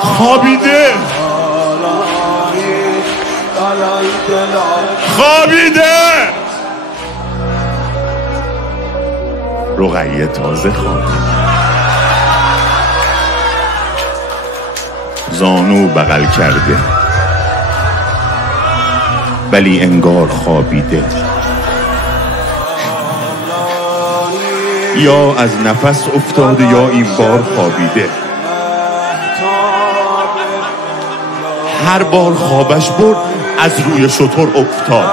خوابیده رقیه تازه خوابید، زانو بغل کرده ولی انگار خوابیده، یا از نفس افتاده یا این بار خوابیده. هر بار خوابش برد از روی شتر افتاد،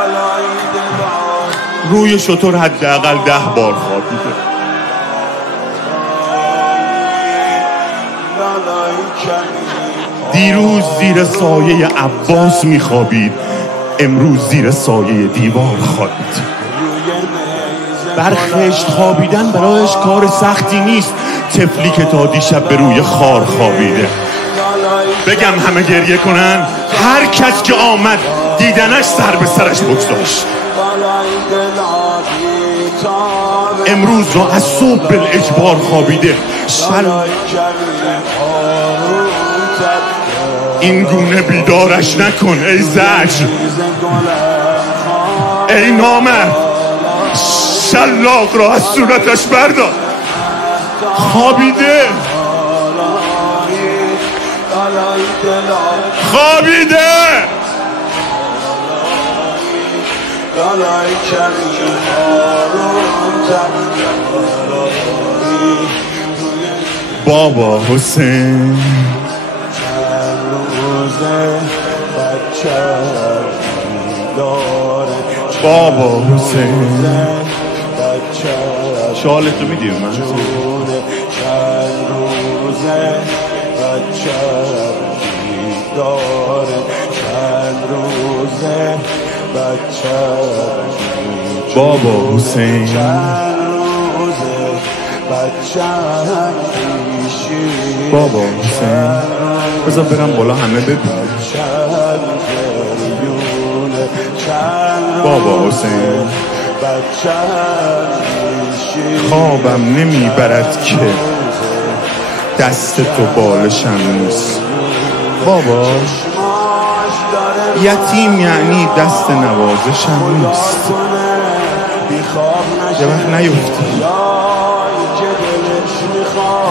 روی شتر حداقل 10 بار خوابیده. دیروز زیر سایه عباس میخوابید، امروز زیر سایه دیوار خوابید. بر خشت خوابیدن برایش کار سختی نیست، طفلی که تا دیشب به روی خار خوابیده. بگم همه گریه کنن؟ هر کس که آمد دیدنش سر به سرش بگذاشت. امروز را از صبح بالاجبار خوابیده. این گونه بیدارش نکن ای زجر، ای نامرد، شلاق را از صورتش بردار. خوابیده بابا حسین. بابا حسین شالتو میدیم من بابا حسین بابا حسین بذار برم بالا همه ببینن. بابا حسین خوابم نمیبرد که دست تو بالشم نیست. بابا یتیم یعنی دست نوازشم نیست. یه وقت نیفتی،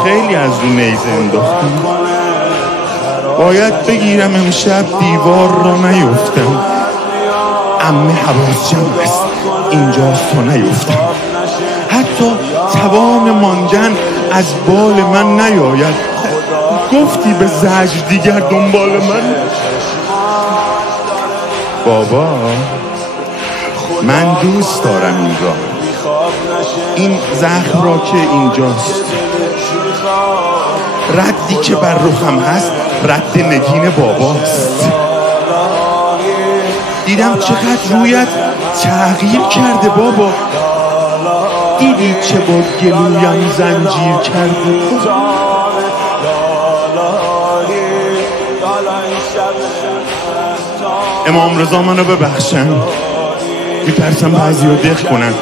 خیلی از رو نیزه انداختم، باید بگیرم امشب دیوار رو نیفتم. عمه حواس جمع است اینجاست تا نیفتم، حتی توان ماندن از بال من نیاید. گفتی به زجر دیگر دنبال من. بابا من دوست دارم این را، این زخم را که اینجاست، ردی که بر رخم هست رد نگین باباست. دیدم چقدر رویت تغییر کرده بابا، دیدی چه با گلویم زنجیر کرده. امام رضا منو ببخشن، میترسم بعضی رو دق کنن.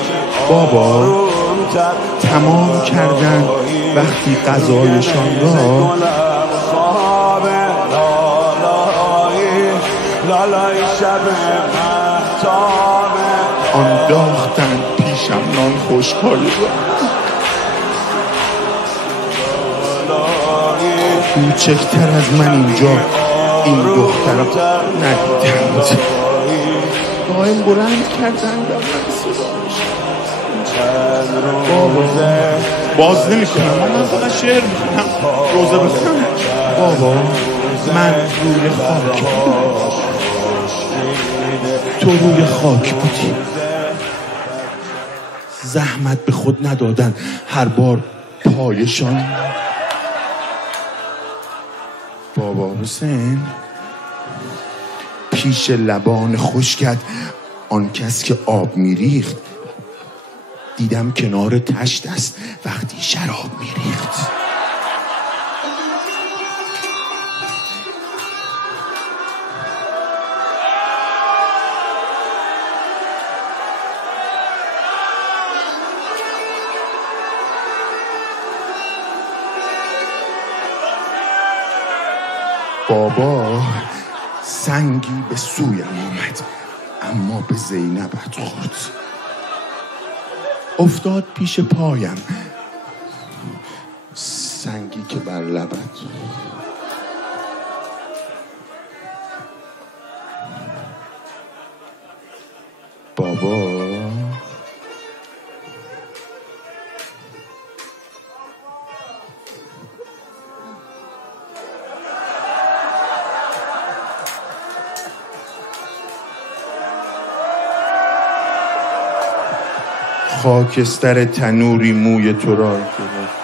بابا تمام کردن وقتی غذایشان را انداختن پیشم نان خوشحالی را. کوچکتر از من اینجا این دخترم ندیدم، دائم بلند کردن در من صداش. بابا باز نمی کنم، من فقط شعر می کنم، روزه بخونم. بابا من روی خاک بودم، تو روی خاک بودی. زحمت به خود ندادن هر بار پایشان. بابا حسین پیش لبان خشکت آن کس که آب میریخت، دیدم کنار تشت است وقتی شراب میریخت. بابا سنگی به سویم آمد اما به زینبت خورد، افتاد پیش پایم، سنگی که بر لبت. بابا خاکستر تنوری موی تو را گرفت،